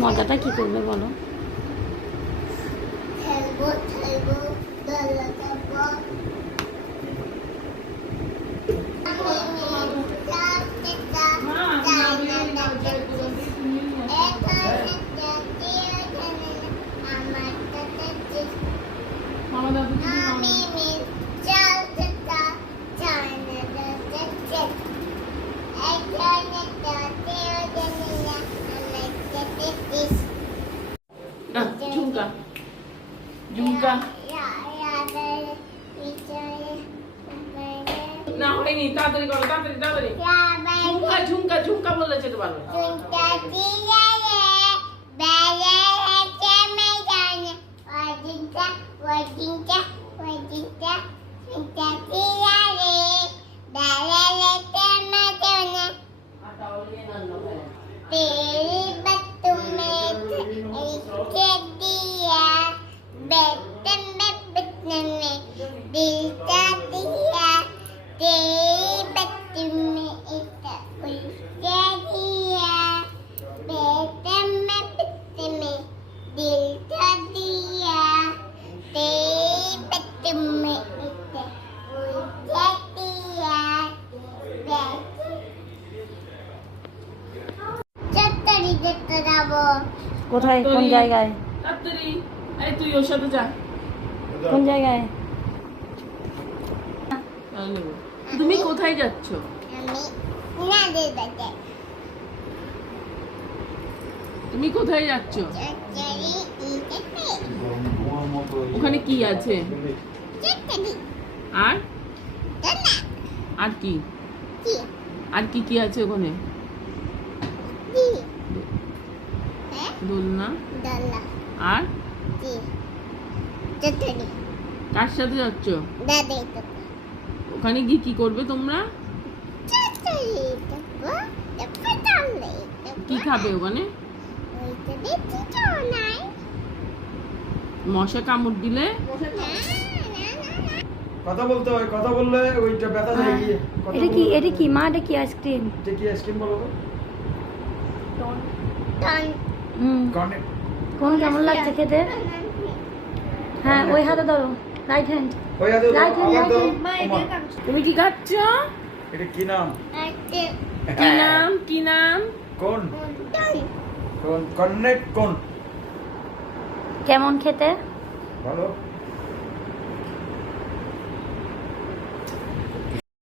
মজাটা কি করবে বলো? খেলব ঝুমকা ঝুমকা না হয়নি তাড়াতাড়ি করো তাড়াতাড়ি তাড়াতাড়ি ঝুমকা ঝুমকা ঝুমকা বলেছে তো ভালো तेरी কোথায়? কোন জায়গায়? তাড়াতাড়ি। তুই ওর সাথে যা। কোন জায়গায়? তুমি কোথায় যাচ্ছ? তুমি কোথায় যাচ্ছ? ওখানে কি আছে? আর? আর কি? আর কি কি আছে ওখানে? হ্যাঁ? দোলনা। আর? কার সাথে যাচ্ছ? ওখানে গিয়ে কি করবে তোমরা? কি খাবে ওখানে? মশা কামড় দিলে? না কথা বলতে হয় কথা বললে ওইটা ব্যথা যায় গিয়ে। এটা কি এটা কি মা এটা কি আইসক্রিম? এটা কি আইসক্রিম বলো তো? টন হুম। কর্নে কোন কেমন লাগছে খেতে? হ্যাঁ ওই হাতে ধরো। রাইট হ্যান্ড ওই হাতে hand. ওমা, তুমি কি খাচ্ছ এটা কি নাম? কি নাম? কি নাম? কোন? কোন কর্নেট কোন? কেমন খেতে? ভালো।